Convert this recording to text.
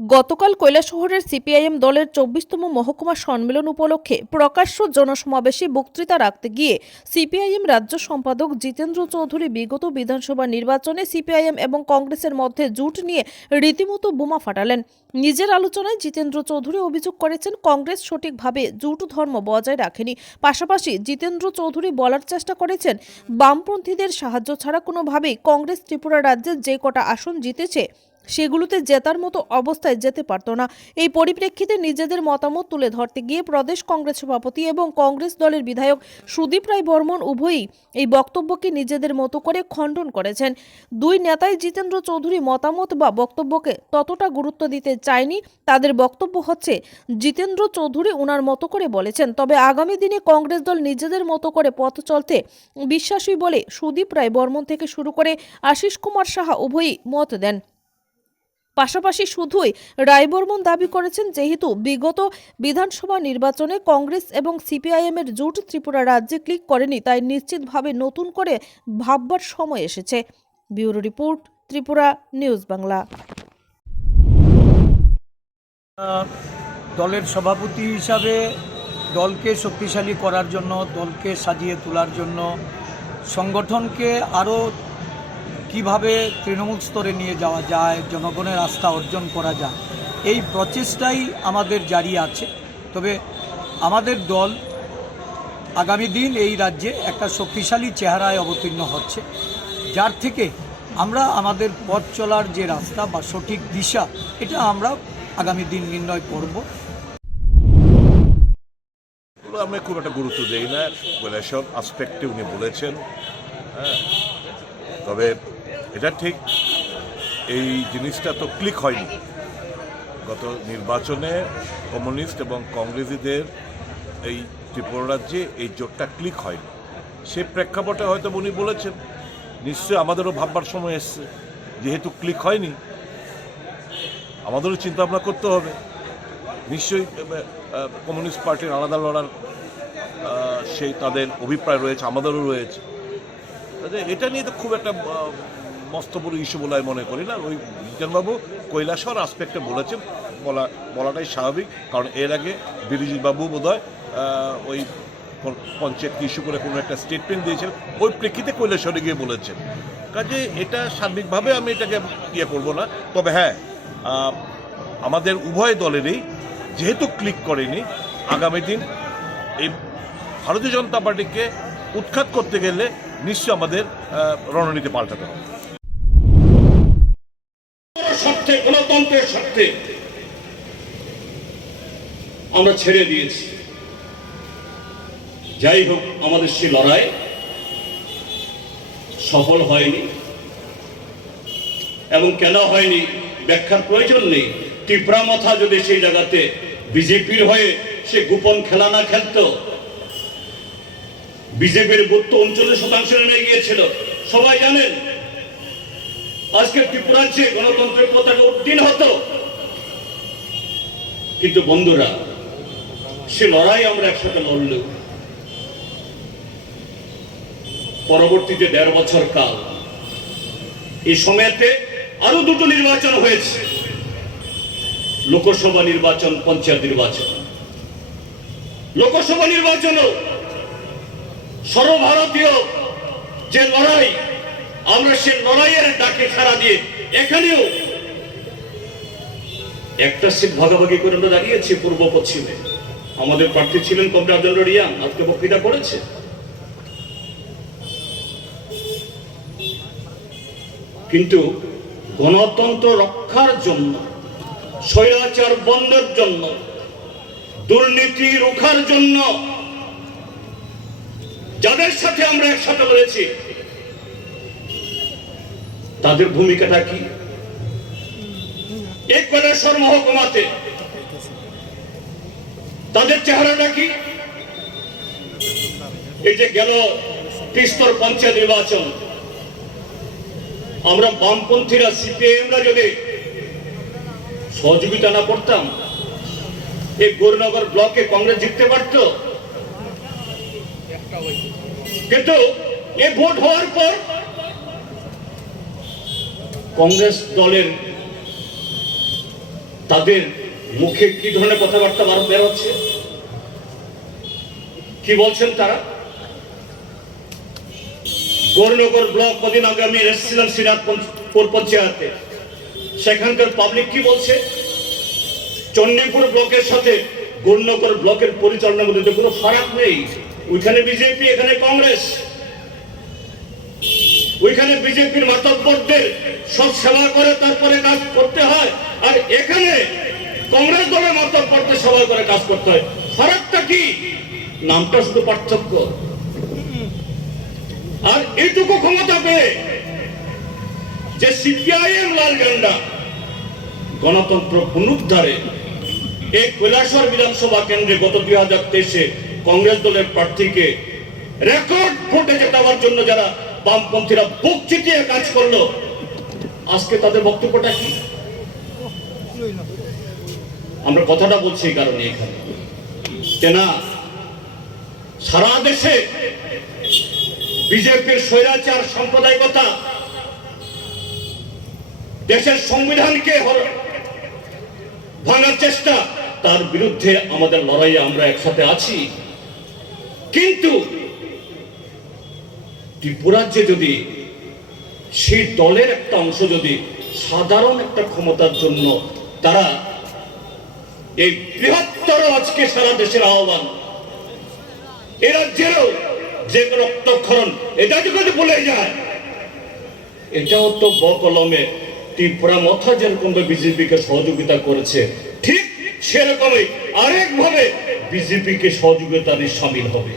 গতকাল কৈলাসহরের সিপিআইএম দলের ২৪তম মহকুমা সম্মেলন উপলক্ষে প্রকাশ্য জনসমাবেশে বক্তৃতা রাখতে গিয়ে সিপিআইএম রাজ্য সম্পাদক জিতেন্দ্র চৌধুরী বিগত বিধানসভা নির্বাচনে সিপিআইএম এবং কংগ্রেসের মধ্যে জোট নিয়ে রীতিমতো বোমা ফাটালেন। নিজের আলোচনায় জিতেন্দ্র চৌধুরী অভিযোগ করেছেন, কংগ্রেস সঠিকভাবে জোট ধর্ম বজায় রাখেনি। পাশাপাশি জিতেন্দ্র চৌধুরী বলার চেষ্টা করেছেন, বামপন্থীদের সাহায্য ছাড়া কোনোভাবেই কংগ্রেস ত্রিপুরা রাজ্যে যে কটা আসন জিতেছে সেগুলোতে জেতার মতো অবস্থায় যেতে পারত না। এই পরিপ্রেক্ষিতে নিজেদের মতামত তুলে ধরতে গিয়ে প্রদেশ কংগ্রেস সভাপতি এবং কংগ্রেস দলের বিধায়ক সুদীপ রায় বর্মন উভয়ই এই বক্তব্যকে নিজেদের মতো করে খণ্ডন করেছেন। দুই নেতাই জিতেন্দ্র চৌধুরী মতামত বা বক্তব্যকে ততটা গুরুত্ব দিতে চায়নি। তাদের বক্তব্য হচ্ছে, জিতেন্দ্র চৌধুরী ওনার মতো করে বলেছেন, তবে আগামী দিনে কংগ্রেস দল নিজেদের মতো করে পথ চলতে বিশ্বাসী বলে সুদীপ রায় বর্মন থেকে শুরু করে আশিস কুমার সাহা উভয়ই মত দেন। পাশাপাশি শুধুই রায়বর্মন দাবি করেছেন, যেহেতু বিগত বিধানসভা নির্বাচনে কংগ্রেস এবং সিপিআইএমের জোট ত্রিপুরা রাজ্যে ক্লিক করেনি, তাই নিশ্চিতভাবে নতুন করে ভাববার সময় এসেছে। Bureau report, Tripura news Bangla. দলের সভাপতি হিসাবে দলকে শক্তিশালী করার জন্য, দলকে সাজিয়ে তোলার জন্য, সংগঠনকে আরও কিভাবে তৃণমূল স্তরে নিয়ে যাওয়া যায়, জনগণের আস্থা অর্জন করা যায়, এই প্রচেষ্টাই আমাদের জারি আছে। তবে আমাদের দল আগামী দিন এই রাজ্যে একটা শক্তিশালী চেহারায় অবতীর্ণ হচ্ছে, যার থেকে আমরা আমাদের পথ চলার যে রাস্তা বা সঠিক দিশা, এটা আমরা আগামী দিন নির্ণয় করব। আমি খুব একটা গুরুত্ব দেই না, কৈলাসহর আসপেক্টে উনি বলেছেন। তবে এটা ঠিক, এই জিনিসটা তো ক্লিক হয়নি। গত নির্বাচনে কমিউনিস্ট এবং কংগ্রেসীদের এই ত্রিপুরা রাজ্যে এই জোটটা ক্লিক হয়নি। সে প্রেক্ষাপটে হয়তো উনি বলেছেন, নিশ্চয়ই আমাদেরও ভাববার সময় এসছে, যেহেতু ক্লিক হয়নি আমাদেরও চিন্তা ভাবনা করতে হবে। নিশ্চয়ই কমিউনিস্ট পার্টির আলাদা লড়ার সেই তাদের অভিপ্রায় রয়েছে, আমাদেরও রয়েছে। এটা নিয়ে তো খুব একটা মস্ত বড় ইস্যু বলে আমি মনে করি না। ওই জিতেনবাবু কৈলাসহর আসপেক্টে বলেছেন, বলাটাই স্বাভাবিক, কারণ এর আগে বিরোধীবাবু বোধহয় ওই পঞ্চায়েত ইস্যু করে কোনো একটা স্টেটমেন্ট দিয়েছেন, ওই প্রেক্ষিতে কৈলাসহরে গিয়ে বলেছেন। কাজে এটা সার্বিকভাবে আমি এটাকে ইয়ে করবো না। তবে হ্যাঁ, আমাদের উভয় দলেরই যেহেতু ক্লিক করেনি, আগামী দিন এই ভারতীয় জনতা পার্টিকে উৎখাত করতে গেলে নিশ্চয় আমাদের রণনীতি পাল্টাতে হবে। গণতন্ত্রের স্বার্থে আমরা ছেড়ে দিয়েছি। যাই হোক, আমাদের সে লড়াই সফল হয়নি, এবং কেন হয়নি ব্যাখ্যার প্রয়োজন নেই। টিপরা মাথা যদি সেই জায়গাতে বিজেপির হয়ে সে গোপন খেলা না খেলতো, বিজেপির বুথ 39% নিয়ে গিয়েছিল, সবাই জানেন। আজকে ত্রিপুরা যে গণতন্ত্রের পতাকা উড্ডীন হতো। কিন্তু বন্ধুরা, সে লড়াই আমরা একসাথে লড়ল। পরবর্তীতে 1.5 বছর কাল, এই সময়তে আরো দুটো নির্বাচন হয়েছে, লোকসভা নির্বাচন, পঞ্চায়েত নির্বাচন। লোকসভা নির্বাচনও সর্বভারতীয় যে লড়াই, আমরা সে লড়াইয়ের ডাকে সাড়া দিয়ে এখানেও একটা সিট ভাগাভাগি করে আমরা দাঁড়িয়েছি পূর্ব পশ্চিমে। আমাদের প্রার্থী ছিলেন কমরেড আব্দুল রিয়ান, আজকে বক্তৃতা করেছে। কিন্তু গণতন্ত্র রক্ষার জন্য, স্বৈরাচার বন্ধের জন্য, দুর্নীতি রোখার জন্য যাদের সাথে আমরা একসাথে রয়েছি, তাদের ভূমিকাটা কি? এই কৈলাসহর মহকুমাতে তাদের চেহারাটা কি? এই যে গেল 30 পঞ্চায়েত নির্বাচন, আমরা বামপন্থীরা, সিপিআইএমরা যদি সহযোগিতা না করতাম, এই গৌরনগর ব্লকে কংগ্রেস জিততে পারত। কিন্তু এই ভোট হওয়ার পর কংগ্রেস দলের তাদের মুখে কি ধরনের কথাবার্তা বের হচ্ছে, কি বলছেন তারা? গৌরনগর ব্লক কদিন আগে আমি এসেছিলাম শ্রীনাথপুর পঞ্চায়েতে, সেখানকার পাবলিক কি বলছে? চণ্ডীপুর ব্লকের সাথে গৌরনগর ব্লকের পরিচালনার মধ্যে কোনো ফারাক নেই। ওইখানে বিজেপি, এখানে কংগ্রেস। ওইখানে বিজেপির মাতব্বরদের সব সেবা করে তারপরে কাজ করতে হয়, আর এখানে কংগ্রেস দলের মাতব্বরদের সেবা করে কাজ করতে হয়। ফারাকটা কি? নামটা শুধু পার্থক্য। আর এইটুকু ক্ষমতা পেয়ে যে সিপিআইএম লাল ঝান্ডা গণতন্ত্র পুনরুদ্ধারে এই কৈলাসহর বিধানসভা কেন্দ্রে গত 2023-এ কংগ্রেস দলের প্রার্থীকে রেকর্ড ভোটে জেতাবার জন্য যারা বামপন্থীরা বুক চিতিয়ে কাজ করলো, আজকে তাদের বক্তব্যটা কি? আমরা কথাটা বলছি এই কারণে এখানে যে না, সারা দেশে বিজেপির স্বৈরাচার সাম্প্রদায়িকতা, দেশের সংবিধানকে ভাঙার চেষ্টা, তার বিরুদ্ধে আমাদের লড়াইয়ে আমরা একসাথে আছি। কিন্তু ত্রিপুরাজ্যে যদি সেই দলের একটা অংশ যদি সাধারণ একটা ক্ষমতার জন্য তারা এই বৃহত্তর আজকে সারা দেশের আহ্বান, এ রাজ্যেরও যে রক্তক্ষরণ, এটা যদি বলে যায়, এটাও তো বকলমে ত্রিপুরা মথা যেরকম বিজেপিকে সহযোগিতা করেছে, ঠিক সেরকমই আরেকভাবে বিজেপিকে সহযোগিতায় সামিল হবে।